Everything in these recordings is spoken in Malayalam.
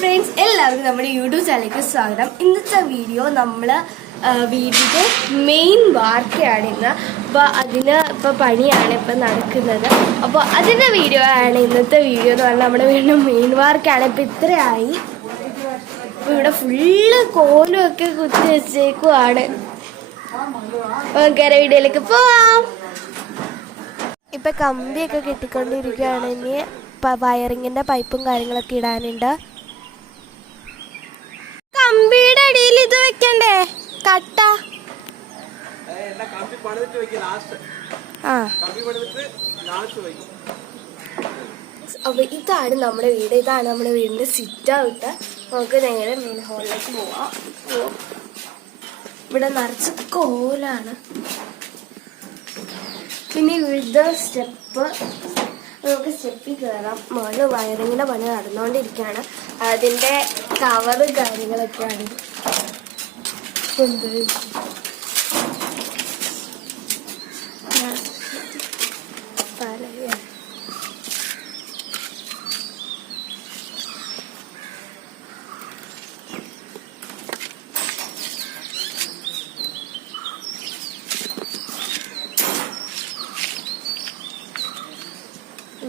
ഫ്രണ്ട്സ് എല്ലാവർക്കും നമ്മുടെ യൂട്യൂബ് ചാനലിലേക്ക് സ്വാഗതം. ഇന്നത്തെ വീഡിയോ നമ്മൾ വീടിന്റെ മെയിൻ വാർക്കയാണ് ഇന്ന്. അപ്പോൾ അതിന് ഇപ്പോൾ പണിയാണ് ഇപ്പം നടക്കുന്നത്. അപ്പോൾ അതിന്റെ വീഡിയോ ആണ് ഇന്നത്തെ വീഡിയോ എന്ന് പറഞ്ഞാൽ നമ്മുടെ വീടിന്റെ മെയിൻ വാർക്കാണ് ഇപ്പം ഇത്രയായി. അപ്പോൾ ഇവിടെ ഫുള്ള് കോലുമൊക്കെ കുത്തി വെച്ചേക്കുവാണ്. അപ്പോൾ വീഡിയോയിലേക്ക് പോവാം. ഇപ്പം കമ്പിയൊക്കെ കെട്ടിക്കൊണ്ടിരിക്കുകയാണ്. ഇനി വയറിങ്ങിന്റെ പൈപ്പും കാര്യങ്ങളൊക്കെ ഇടാനുണ്ട്. അപ്പൊ ഇതാണ് നമ്മുടെ വീട് ഇതാണ് നമ്മുടെ വീടിന്റെ സിറ്റ് ഔട്ട് നമുക്ക് നേരെ മെയിൻ ഹോളിലേക്ക് പോവാം. ഇവിടെ നിറച്ച് കോലാണ്. പിന്നെ ഇവിടുത്തെ സ്റ്റെപ്പ് നമുക്ക് സ്റ്റെപ്പിൽ കയറാം മുകളിൽ വയറിങ്ങിന്റെ പണി നടന്നുകൊണ്ടിരിക്കുകയാണ്. അതിന്റെ കവറ് കാര്യങ്ങളൊക്കെയാണ്. എന്ത്?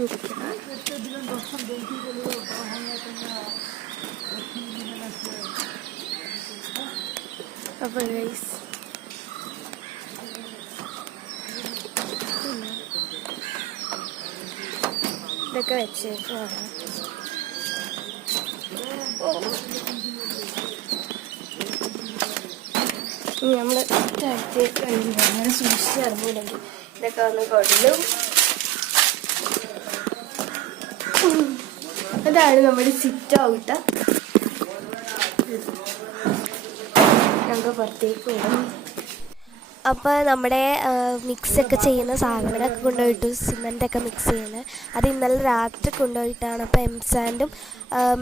ഇരിക്കണം. അപ്പൊ ഗൈസ് ഇതൊക്കെ വെച്ചേക്കുവാണ് ഓ ഇനി നമ്മൾ താഴ്ത്തി കഴിയുമ്പോൾ അങ്ങനെ സൂക്ഷിച്ച് ഇറങ്ങിയില്ലെങ്കിൽ ഇതൊക്കെ ഒന്ന് കൊള്ളും അതാണ് നമ്മുടെ സിറ്റ് ഔട്ട് ഞങ്ങൾക്ക് പുറത്തേക്ക് വിടും അപ്പോൾ നമ്മുടെ മിക്സ് ഒക്കെ ചെയ്യുന്ന സാധനങ്ങളൊക്കെ കൊണ്ടുപോയിട്ട് ഒക്കെ മിക്സ് ചെയ്യുന്നത്. അത് ഇന്നലെ രാത്രി കൊണ്ടുപോയിട്ടാണ്. അപ്പോൾ എം സാൻഡും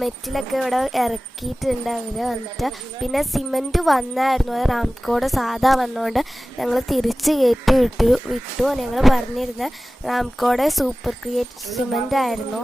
മെറ്റിലൊക്കെ ഇവിടെ ഇറക്കിയിട്ടുണ്ട് അവർ വന്നിട്ട്. പിന്നെ സിമെന്റ് വന്നായിരുന്നു. അത് റാംകോട് സാധാ വന്നുകൊണ്ട് ഞങ്ങൾ തിരിച്ച് കയറ്റി വിട്ടു വിട്ടു ഞങ്ങൾ പറഞ്ഞിരുന്ന. റാംകോട് സൂപ്പർ ക്രിയേറ്റ് സിമെന്റ് ആയിരുന്നു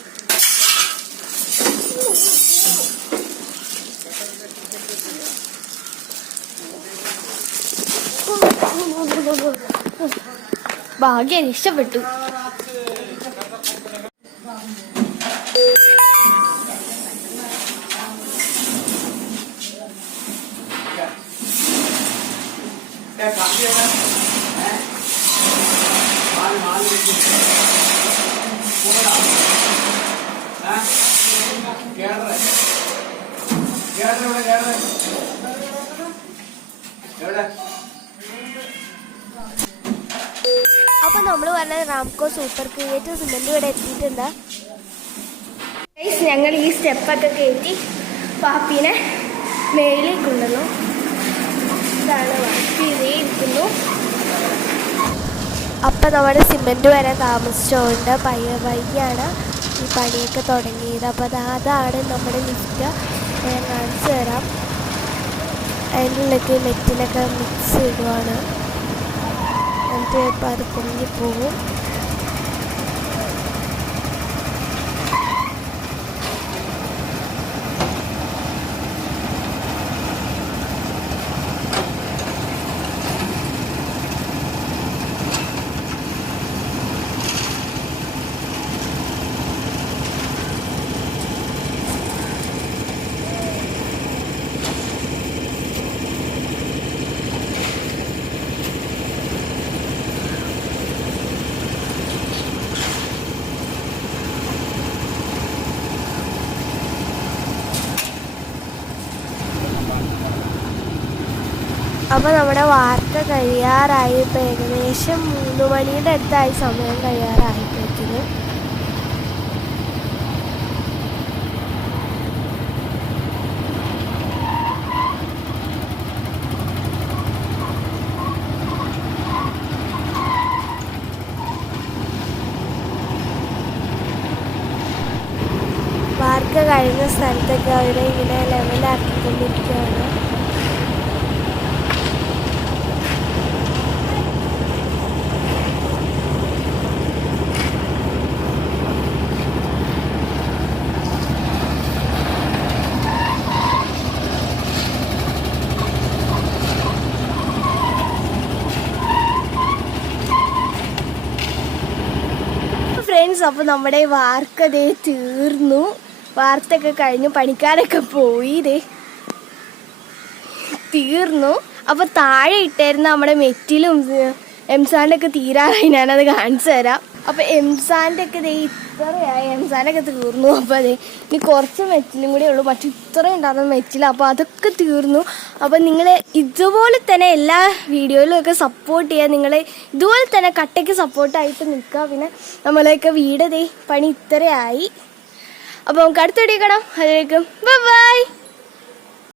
ഭാഗ്യം രക്ഷപ്പെട്ടു. എവിടെ അപ്പൊ നമ്മൾ പറഞ്ഞ റാംകോ സൂപ്പർ ക്രിയേറ്റീവ് സിമെന്റ് ഇവിടെ എത്തിയിട്ടുണ്ട്. ഞങ്ങൾ ഈ സ്റ്റെപ്പൊക്കെ കയറ്റി പാപ്പീനെ മേളിൽ കൊണ്ടുവന്നു. ഇതാണ് പാപ്പി ഇതേ ഇരിക്കുന്നു അപ്പം നമ്മുടെ സിമെന്റ് വരെ താമസിച്ചുകൊണ്ട് പയ്യ വൈകിയാണ് ഈ പണിയൊക്കെ തുടങ്ങിയത്. അപ്പൊ അത് അതാണ് നമ്മുടെ ലിഫ്റ്റ്. ഞാൻ കാണിച്ചു തരാം. അതിന്റെ ഉള്ളിലേക്ക് മെറ്റിലൊക്കെ മിക്സ് ചെയ്യുവാണ് എന്നിട്ട് ഇപ്പം അത് പൊങ്ങിപ്പോകും അപ്പോൾ നമ്മുടെ വാർത്ത കഴിയാറായി. ഇപ്പോൾ ഏകദേശം മൂന്ന് മണിയുടെ അടുത്തായി സമയം കഴിയാറായപ്പോഴത്തേന് വാർക്ക കഴിഞ്ഞ സ്ഥലത്തൊക്കെ അവരെ ഇങ്ങനെ ലെവലാക്കിക്കൊണ്ടിരിക്കുകയാണ് അപ്പോൾ നമ്മുടെ വാർക്ക ദേ തീർന്നു. വാർത്തൊക്കെ കഴിഞ്ഞു. പണിക്കാരൊക്കെ പോയി ദേ. തീർന്നു. അപ്പോൾ താഴെ ഇട്ടായിരുന്ന നമ്മുടെ മെറ്റിലും എംസാന്റെ ഒക്കെ തീരാറായി. ഞാനത് കാണിച്ചു തരാം. അപ്പോൾ എംസാന്റെ ഒക്കെ ദേ ഇത്രയായി. എംസാനൊക്കെ തീർന്നു. അപ്പോൾ അതെ ഇനി കുറച്ച് മെറ്റിലും കൂടെ ഉള്ളൂ. മറ്റു ഇത്ര ഉണ്ടാകുന്ന മെറ്റിൽ അപ്പോൾ അതൊക്കെ തീർന്നു. അപ്പോൾ നിങ്ങൾ ഇതുപോലെ തന്നെ എല്ലാ വീഡിയോയിലും ഒക്കെ സപ്പോർട്ട് ചെയ്യുക നിങ്ങൾ ഇതുപോലെ തന്നെ കട്ടയ്ക്ക് സപ്പോർട്ടായിട്ട് നിൽക്കുക. പിന്നെ നമ്മളെയൊക്കെ വീട് ദേ പണി ഇത്രയായി. അപ്പോൾ നമുക്ക് അടുത്ത വീഡിയോ കാണാം. അതിലേക്കും ബൈ